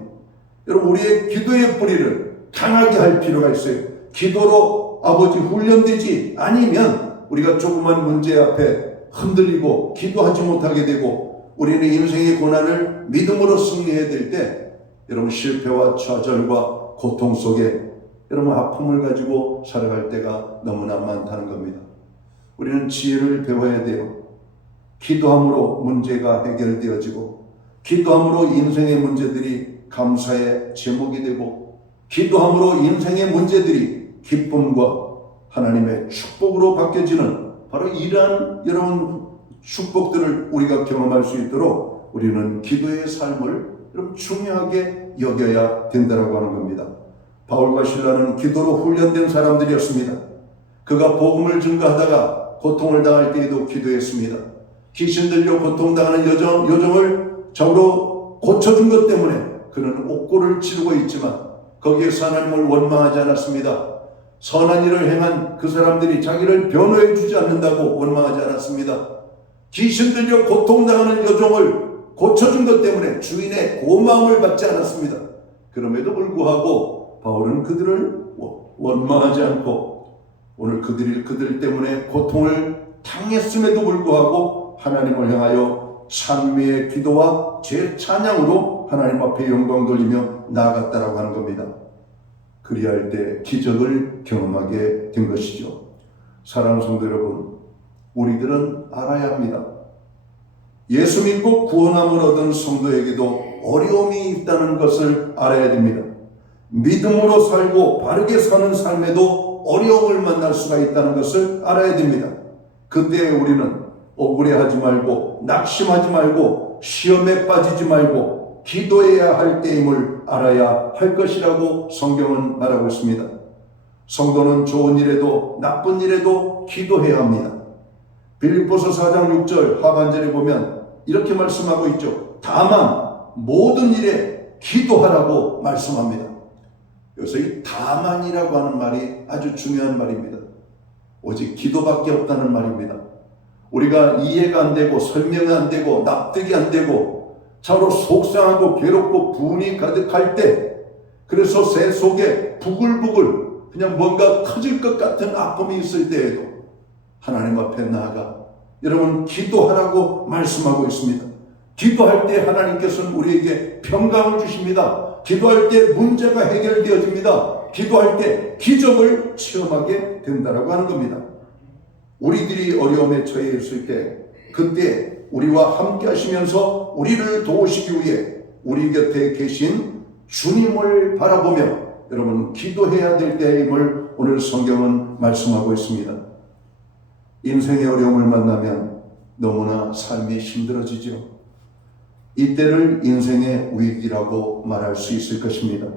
여러분, 우리의 기도의 뿌리를 강하게 할 필요가 있어요. 기도로 아버지 훈련되지 아니면 우리가 조그만 문제 앞에 흔들리고 기도하지 못하게 되고 우리는 인생의 고난을 믿음으로 승리해야 될 때 여러분 실패와 좌절과 고통 속에 여러분 아픔을 가지고 살아갈 때가 너무나 많다는 겁니다. 우리는 지혜를 배워야 돼요. 기도함으로 문제가 해결되어지고 기도함으로 인생의 문제들이 감사의 제목이 되고 기도함으로 인생의 문제들이 기쁨과 하나님의 축복으로 바뀌어지는 바로 이러한 여러분 축복들을 우리가 경험할 수 있도록 우리는 기도의 삶을 여러분 중요하게 여겨야 된다고 하는 겁니다. 바울과 실라는 기도로 훈련된 사람들이었습니다. 그가 복음을 증거하다가 고통을 당할 때에도 기도했습니다. 귀신 들려 고통당하는 여정을 적으로 고쳐준 것 때문에 그는 옥고를 치르고 있지만 거기에서 하나님을 원망하지 않았습니다. 선한 일을 행한 그 사람들이 자기를 변호해 주지 않는다고 원망하지 않았습니다. 귀신 들려 고통당하는 여종을 고쳐준 것 때문에 주인의 고마움을 받지 않았습니다. 그럼에도 불구하고 바울은 그들을 원망하지 않고 오늘 그들 때문에 고통을 당했음에도 불구하고 하나님을 향하여 찬미의 기도와 제 찬양으로 하나님 앞에 영광 돌리며 나아갔다라고 하는 겁니다. 그리할 때 기적을 경험하게 된 것이죠. 사랑하는 성도 여러분, 우리들은 알아야 합니다. 예수 믿고 구원함을 얻은 성도에게도 어려움이 있다는 것을 알아야 됩니다. 믿음으로 살고 바르게 사는 삶에도 어려움을 만날 수가 있다는 것을 알아야 됩니다. 그때 우리는 억울해하지 말고 낙심하지 말고 시험에 빠지지 말고 기도해야 할 때임을 알아야 할 것이라고 성경은 말하고 있습니다. 성도는 좋은 일에도 나쁜 일에도 기도해야 합니다. 빌립보서 4장 6절 하반절에 보면 이렇게 말씀하고 있죠. 다만 모든 일에 기도하라고 말씀합니다. 여기서 이 다만이라고 하는 말이 아주 중요한 말입니다. 오직 기도밖에 없다는 말입니다. 우리가 이해가 안 되고 설명이 안 되고 납득이 안 되고 참으로 속상하고 괴롭고 분이 가득할 때, 그래서 새 속에 부글부글 그냥 뭔가 터질 것 같은 아픔이 있을 때에도 하나님 앞에 나아가 여러분 기도하라고 말씀하고 있습니다. 기도할 때 하나님께서는 우리에게 평강을 주십니다. 기도할 때 문제가 해결되어집니다. 기도할 때 기적을 체험하게 된다라고 하는 겁니다. 우리들이 어려움에 처해 있을 때 그때 우리와 함께 하시면서 우리를 도우시기 위해 우리 곁에 계신 주님을 바라보며 여러분 기도해야 될 때임을 오늘 성경은 말씀하고 있습니다. 인생의 어려움을 만나면 너무나 삶이 힘들어지죠. 이때를 인생의 위기라고 말할 수 있을 것입니다.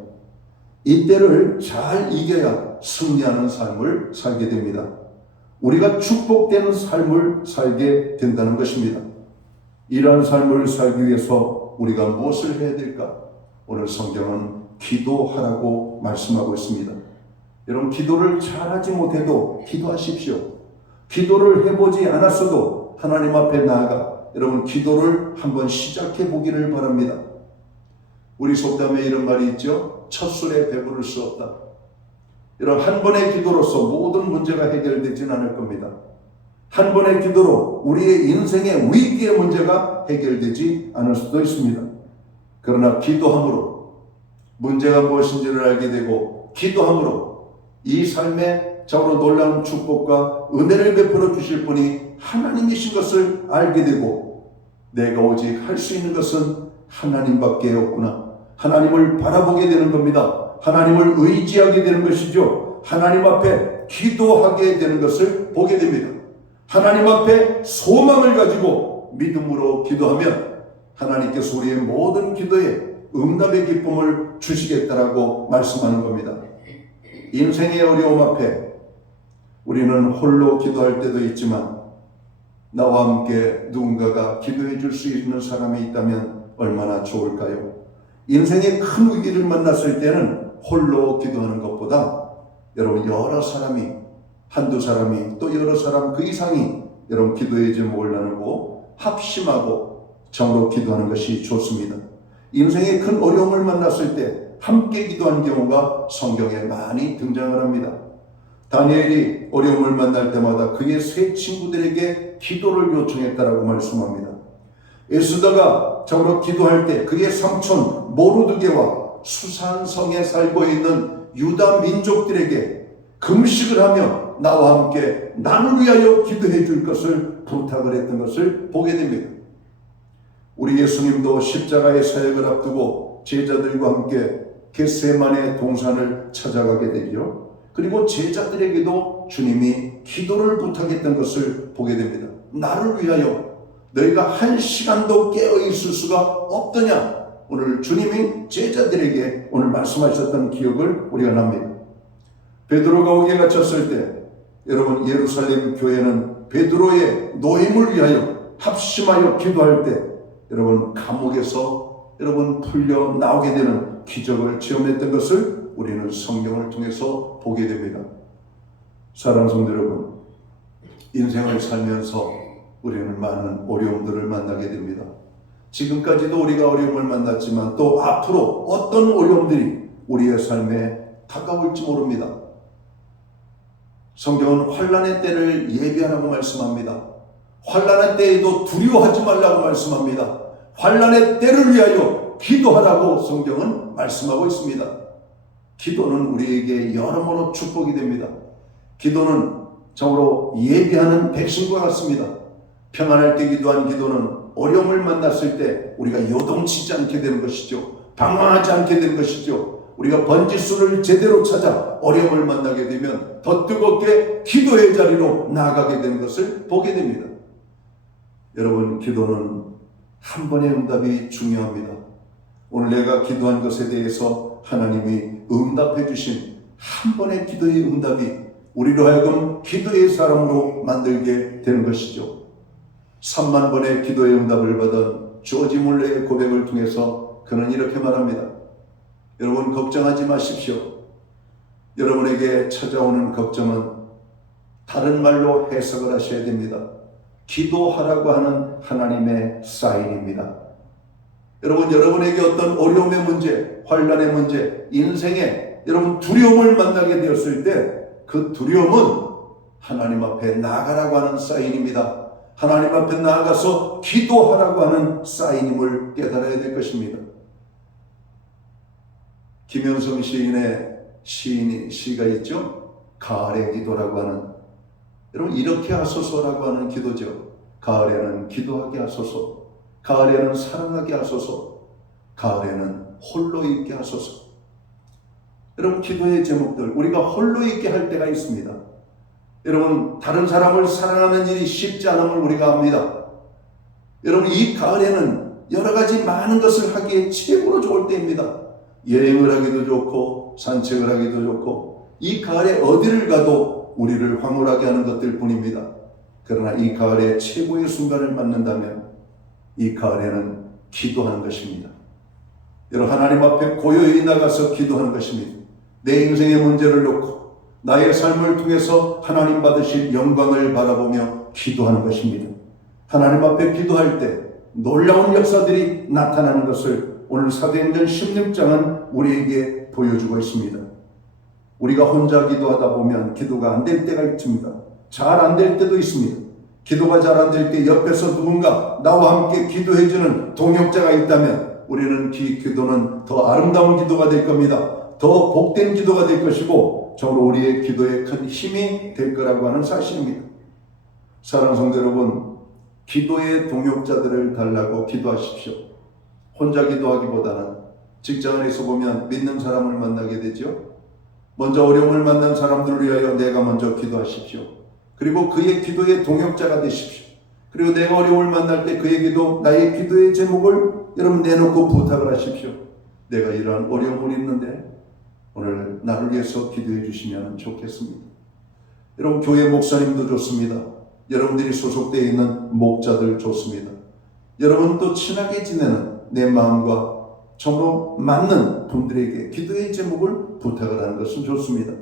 이때를 잘 이겨야 승리하는 삶을 살게 됩니다. 우리가 축복되는 삶을 살게 된다는 것입니다. 이러한 삶을 살기 위해서 우리가 무엇을 해야 될까? 오늘 성경은 기도하라고 말씀하고 있습니다. 여러분 기도를 잘하지 못해도 기도하십시오. 기도를 해보지 않았어도 하나님 앞에 나아가 여러분 기도를 한번 시작해 보기를 바랍니다. 우리 속담에 이런 말이 있죠. 첫 술에 배부를 수 없다. 여러분 한 번의 기도로서 모든 문제가 해결되지는 않을 겁니다. 한 번의 기도로 우리의 인생의 위기의 문제가 해결되지 않을 수도 있습니다. 그러나 기도함으로 문제가 무엇인지를 알게 되고 기도함으로 이 삶에 참으로 놀라운 축복과 은혜를 베풀어 주실 분이 하나님이신 것을 알게 되고 내가 오직 할 수 있는 것은 하나님밖에 없구나. 하나님을 바라보게 되는 겁니다. 하나님을 의지하게 되는 것이죠. 하나님 앞에 기도하게 되는 것을 보게 됩니다. 하나님 앞에 소망을 가지고 믿음으로 기도하면 하나님께서 우리의 모든 기도에 응답의 기쁨을 주시겠다라고 말씀하는 겁니다. 인생의 어려움 앞에 우리는 홀로 기도할 때도 있지만 나와 함께 누군가가 기도해 줄 수 있는 사람이 있다면 얼마나 좋을까요? 인생의 큰 위기를 만났을 때는 홀로 기도하는 것보다 여러분 여러 사람이 한두 사람이 또 여러 사람 그 이상이 여러분 기도의 제목을 나누고 합심하고 정으로 기도하는 것이 좋습니다. 인생의 큰 어려움을 만났을 때 함께 기도한 경우가 성경에 많이 등장을 합니다. 다니엘이 어려움을 만날 때마다 그의 세 친구들에게 기도를 요청했다라고 말씀합니다. 에스더가 정으로 기도할 때 그의 삼촌 모르드게와 수산성에 살고 있는 유다 민족들에게 금식을 하며 나와 함께 나를 위하여 기도해 줄 것을 부탁을 했던 것을 보게 됩니다. 우리 예수님도 십자가의 사역을 앞두고 제자들과 함께 겟세마네 동산을 찾아가게 되죠. 그리고 제자들에게도 주님이 기도를 부탁했던 것을 보게 됩니다. 나를 위하여 너희가 한 시간도 깨어 있을 수가 없더냐. 오늘 주님이 제자들에게 오늘 말씀하셨던 기억을 우리가 납니다. 베드로가 옥에 갇혔을 때 여러분 예루살렘 교회는 베드로의 노임을 위하여 합심하여 기도할 때 여러분 감옥에서 여러분 풀려 나오게 되는 기적을 체험했던 것을 우리는 성경을 통해서 보게 됩니다. 사랑하는 성도 여러분, 인생을 살면서 우리는 많은 어려움들을 만나게 됩니다. 지금까지도 우리가 어려움을 만났지만 또 앞으로 어떤 어려움들이 우리의 삶에 다가올지 모릅니다. 성경은 환난의 때를 예비하라고 말씀합니다. 환난의 때에도 두려워하지 말라고 말씀합니다. 환난의 때를 위하여 기도하라고 성경은 말씀하고 있습니다. 기도는 우리에게 여러모로 축복이 됩니다. 기도는 정으로 예비하는 백신과 같습니다. 평안할 때 기도한 기도는 어려움을 만났을 때 우리가 요동치지 않게 되는 것이죠. 방황하지 않게 되는 것이죠. 우리가 번지수를 제대로 찾아 어려움을 만나게 되면 더 뜨겁게 기도의 자리로 나아가게 되는 것을 보게 됩니다. 여러분, 기도는 한 번의 응답이 중요합니다. 오늘 내가 기도한 것에 대해서 하나님이 응답해 주신 한 번의 기도의 응답이 우리로 하여금 기도의 사람으로 만들게 되는 것이죠. 3만 번의 기도의 응답을 받은 조지 몰레의 고백을 통해서 그는 이렇게 말합니다. 여러분, 걱정하지 마십시오. 여러분에게 찾아오는 걱정은 다른 말로 해석을 하셔야 됩니다. 기도하라고 하는 하나님의 사인입니다. 여러분, 여러분에게 어떤 어려움의 문제, 환난의 문제, 인생에 여러분 두려움을 만나게 되었을 때 그 두려움은 하나님 앞에 나아가라고 하는 사인입니다. 하나님 앞에 나아가서 기도하라고 하는 사인임을 깨달아야 될 것입니다. 김현성 시인의 시가 있죠. 가을의 기도라고 하는, 여러분 이렇게 하소서라고 하는 기도죠. 가을에는 기도하게 하소서, 가을에는 사랑하게 하소서, 가을에는 홀로 있게 하소서. 여러분, 기도의 제목들, 우리가 홀로 있게 할 때가 있습니다. 여러분, 다른 사람을 사랑하는 일이 쉽지 않음을 우리가 압니다. 여러분, 이 가을에는 여러 가지 많은 것을 하기에 최고로 좋을 때입니다. 여행을 하기도 좋고 산책을 하기도 좋고, 이 가을에 어디를 가도 우리를 황홀하게 하는 것들 뿐입니다. 그러나 이 가을에 최고의 순간을 맞는다면 이 가을에는 기도하는 것입니다. 여러분, 하나님 앞에 고요히 나가서 기도하는 것입니다. 내 인생의 문제를 놓고 나의 삶을 통해서 하나님 받으실 영광을 바라보며 기도하는 것입니다. 하나님 앞에 기도할 때 놀라운 역사들이 나타나는 것을 오늘 사도행전 16장은 우리에게 보여주고 있습니다. 우리가 혼자 기도하다 보면 기도가 안 될 때가 있습니다. 잘 안 될 때도 있습니다. 기도가 잘 안 될 때 옆에서 누군가 나와 함께 기도해주는 동역자가 있다면 우리는 기도는 더 아름다운 기도가 될 겁니다. 더 복된 기도가 될 것이고 정말 우리의 기도에 큰 힘이 될 거라고 하는 사실입니다. 사랑하는 성도 여러분, 기도의 동역자들을 달라고 기도하십시오. 혼자 기도하기보다는 직장 안에서 보면 믿는 사람을 만나게 되죠. 먼저 어려움을 만난 사람들을 위하여 내가 먼저 기도하십시오. 그리고 그의 기도의 동역자가 되십시오. 그리고 내가 어려움을 만날 때 그에게도 나의 기도의 제목을 여러분 내놓고 부탁을 하십시오. 내가 이러한 어려움을 있는데 오늘 나를 위해서 기도해 주시면 좋겠습니다. 여러분, 교회 목사님도 좋습니다. 여러분들이 소속되어 있는 목자들 좋습니다. 여러분 또 친하게 지내는 내 마음과 정말 맞는 분들에게 기도의 제목을 부탁을 하는 것은 좋습니다.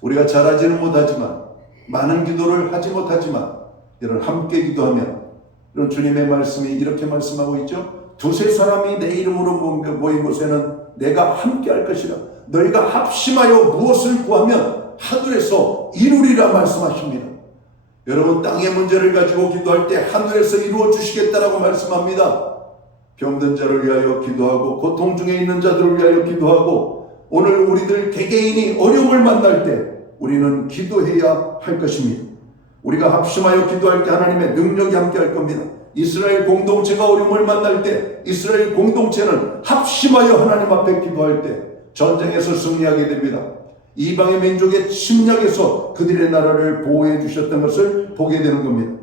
우리가 잘하지는 못하지만, 많은 기도를 하지 못하지만 여러분 함께 기도하면, 여러분 주님의 말씀이 이렇게 말씀하고 있죠. 두세 사람이 내 이름으로 모인 곳에는 내가 함께 할 것이라. 너희가 합심하여 무엇을 구하면 하늘에서 이루리라 말씀하십니다. 여러분, 땅의 문제를 가지고 기도할 때 하늘에서 이루어 주시겠다라고 말씀합니다. 병든 자를 위하여 기도하고 고통 중에 있는 자들을 위하여 기도하고, 오늘 우리들 개개인이 어려움을 만날 때 우리는 기도해야 할 것입니다. 우리가 합심하여 기도할 때 하나님의 능력이 함께 할 겁니다. 이스라엘 공동체가 어려움을 만날 때 이스라엘 공동체는 합심하여 하나님 앞에 기도할 때 전쟁에서 승리하게 됩니다. 이방의 민족의 침략에서 그들의 나라를 보호해 주셨던 것을 보게 되는 겁니다.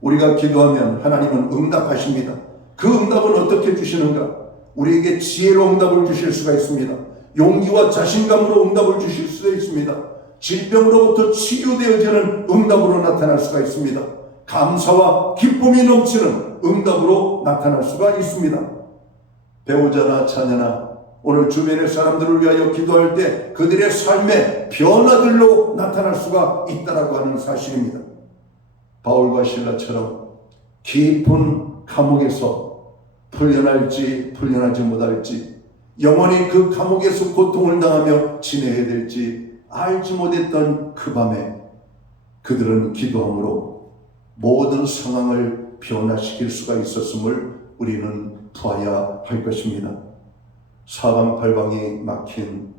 우리가 기도하면 하나님은 응답하십니다. 그 응답은 어떻게 주시는가? 우리에게 지혜로 응답을 주실 수가 있습니다. 용기와 자신감으로 응답을 주실 수도 있습니다. 질병으로부터 치유되어지는 응답으로 나타날 수가 있습니다. 감사와 기쁨이 넘치는 응답으로 나타날 수가 있습니다. 배우자나 자녀나 오늘 주변의 사람들을 위하여 기도할 때 그들의 삶의 변화들로 나타날 수가 있다라고 하는 사실입니다. 바울과 실라처럼 깊은 감옥에서 풀려날지 풀려나지 못할지, 영원히 그 감옥에서 고통을 당하며 지내야 될지 알지 못했던 그 밤에 그들은 기도함으로 모든 상황을 변화시킬 수가 있었음을 우리는 보아야 할 것입니다. 사방팔방이 막힌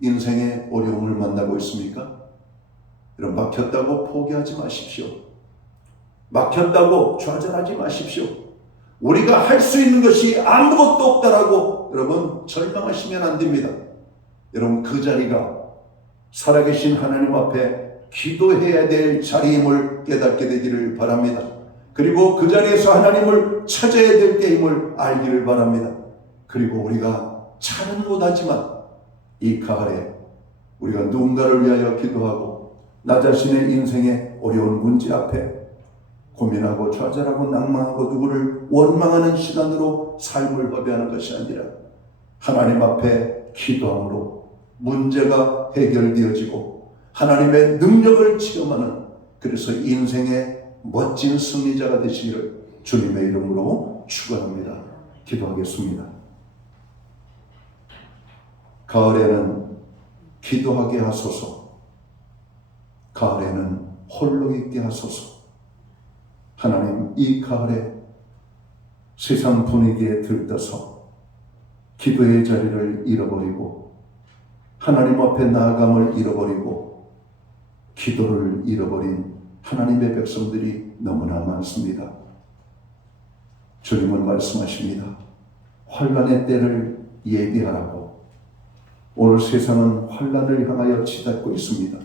인생의 어려움을 만나고 있습니까? 여러분, 막혔다고 포기하지 마십시오. 막혔다고 좌절하지 마십시오. 우리가 할 수 있는 것이 아무것도 없다라고 여러분 절망하시면 안 됩니다. 여러분, 그 자리가 살아계신 하나님 앞에 기도해야 될 자리임을 깨닫게 되기를 바랍니다. 그리고 그 자리에서 하나님을 찾아야 될 때임을 알기를 바랍니다. 그리고 우리가 잘은 못하지만 이 가을에 우리가 누군가를 위하여 기도하고 나 자신의 인생의 어려운 문제 앞에 고민하고 좌절하고 낭망하고 누구를 원망하는 시간으로 삶을 허비하는 것이 아니라 하나님 앞에 기도함으로 문제가 해결되어지고 하나님의 능력을 체험하는, 그래서 인생의 멋진 승리자가 되시기를 주님의 이름으로 축원합니다. 기도하겠습니다. 가을에는 기도하게 하소서. 가을에는 홀로 있게 하소서. 하나님, 이 가을에 세상 분위기에 들떠서 기도의 자리를 잃어버리고 하나님 앞에 나아감을 잃어버리고 기도를 잃어버린 하나님의 백성들이 너무나 많습니다. 주님은 말씀하십니다. 환난의 때를 예비하라고. 오늘 세상은 환난을 향하여 치닫고 있습니다.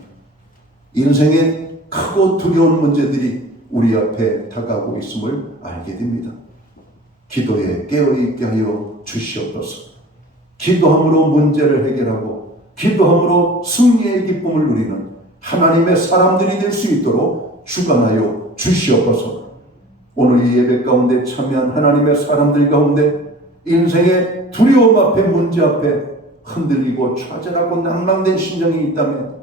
인생의 크고 두려운 문제들이 우리 앞에 다가오고 있음을 알게 됩니다. 기도에 깨어있게 하여 주시옵소서. 기도함으로 문제를 해결하고 기도함으로 승리의 기쁨을 누리는 하나님의 사람들이 될 수 있도록 주관하여 주시옵소서. 오늘 이 예배 가운데 참여한 하나님의 사람들 가운데 인생의 두려움 앞에, 문제 앞에 흔들리고 좌절하고 낭망된 심정이 있다면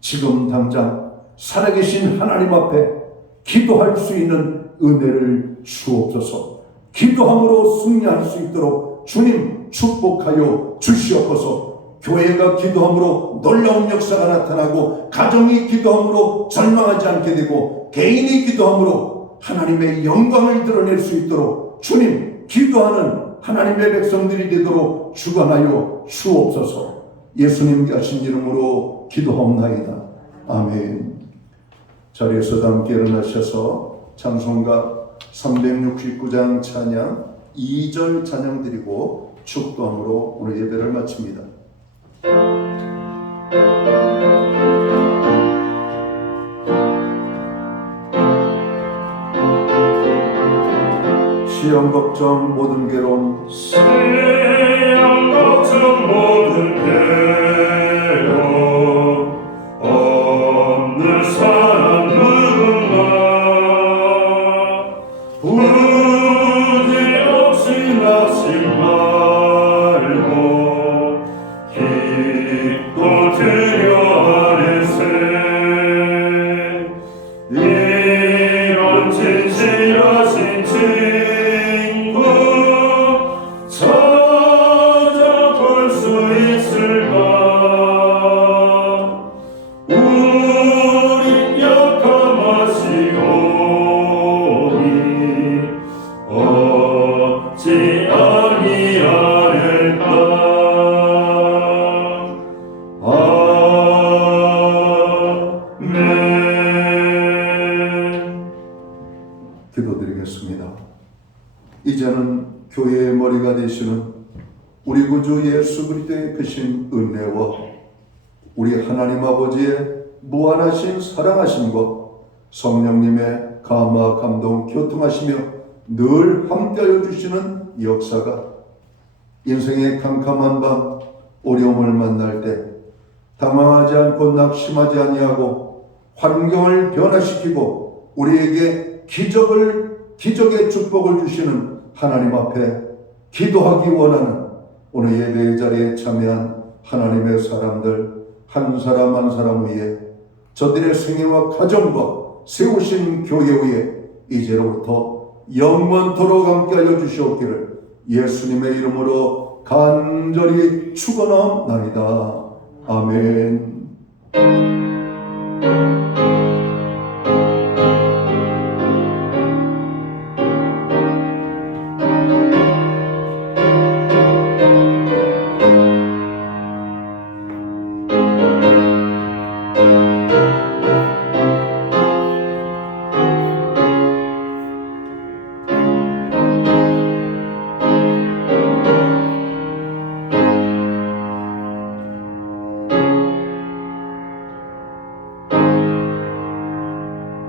지금 당장 살아계신 하나님 앞에 기도할 수 있는 은혜를 주옵소서. 기도함으로 승리할 수 있도록 주님 축복하여 주시옵소서. 교회가 기도함으로 놀라운 역사가 나타나고 가정이 기도함으로 절망하지 않게 되고 개인이 기도함으로 하나님의 영광을 드러낼 수 있도록 주님, 기도하는 하나님의 백성들이 되도록 주관하여 주옵소서. 예수님 하신 이름으로 기도하옵나이다. 아멘. 자리에서 함께 일어나셔서 찬송가 369장 찬양 2절 찬양 드리고 축도함으로 오늘 예배를 마칩니다. 시험 걱정 모든 괴로움, 시험 걱정 모든 괴로움 없는 사람 누군가 부디 없이 말고 기도 드려 하리세. 이런 진실하신 친구 찾아볼 수 있을까? 우린 약함하시오니 어찌 아니하릴까? 아멘. 기도드리겠습니다. 이제는 교회의 머리가 되시는 우리 구주 예수 그리스도의 크신 은혜와 우리 하나님 아버지의 무한하신 사랑하심과 성령님의 감화 감동 교통하시며 늘 함께하여 주시는 역사가 인생의 캄캄한 밤 어려움을 만날 때 당황하지 않고 낙심하지 아니하고 환경을 변화시키고 우리에게 기적의 축복을 주시는 하나님 앞에 기도하기 원하는 오늘 예배의 자리에 참여한 하나님의 사람들 한 사람 한 사람 위에 저들의 생애와 가정과 세우신 교회 위에 이제로부터 영원토록 함께하여 주시옵기를 예수님의 이름으로 간절히 축원하옵나이다. 아멘.